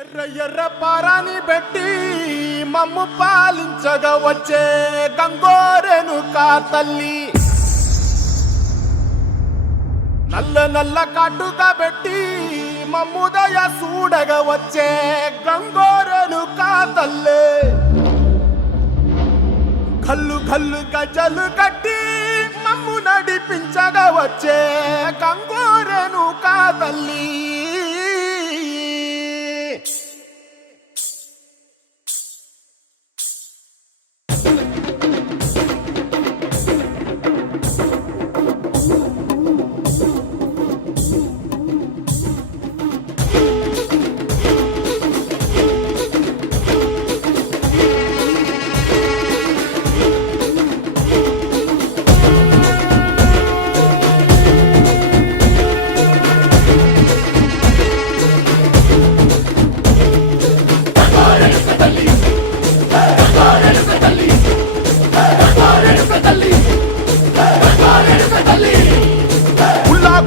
ఎర్ర ఎర్ర పారాని పెట్టి మమ్ము పాలించగా వచ్చే గంగోరేణుకా తల్లి, నల్ల నల్ల కాటుగా పెట్టి మమ్ముదయ చూడగా వచ్చే గంగోరేణుకా తల్లి, కల్లు కల్లు గజలు కట్టి మమ్ము నడిపించగా వచ్చే గంగోరేణుకా తల్లి.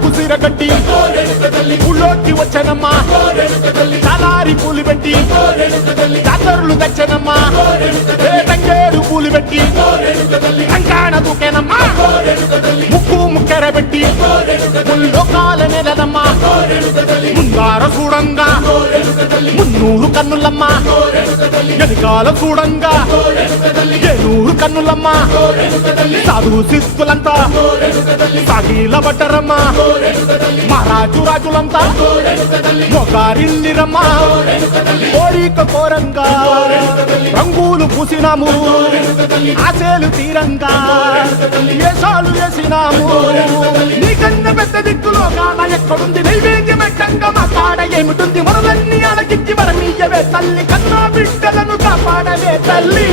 కుసిరగట్టి ఊళ్ళోకి వచ్చనమ్మా, చాలారి పూలు పెట్టి జాతరులు తెచ్చనమ్మా, తంగేరు పూలు పెట్టి కంకాణ దూకేనమ్మా, ముక్కు ముక్కెర పెట్టి లోకాల నెలదమ్మా, ముందార చూడంగా మున్నూరు కన్నులమ్మా, వెనకాల చూడంగా ఏనూరు కన్నులమ్మా, సాధు శిస్తులంతా సాగిల బట్టరమ్మా, మహారాజు రాజులంతా మొగారిల్లిరమ్మా, కోరిక కోరంగా రంగులు పూసినాము, ఆశలు తీరంగా వేషాలు వేసినాము, నీకన్న పెద్ద దిక్కులో కాన ఎక్కడుంది నైవేద్యం ఎట్టంగా మా కాడ ఏమిటుంది, మనలన్నీ అడగిచ్చి వరమీయవే తల్లి, కన్నా బిడ్డలను కాపాడవే తల్లి.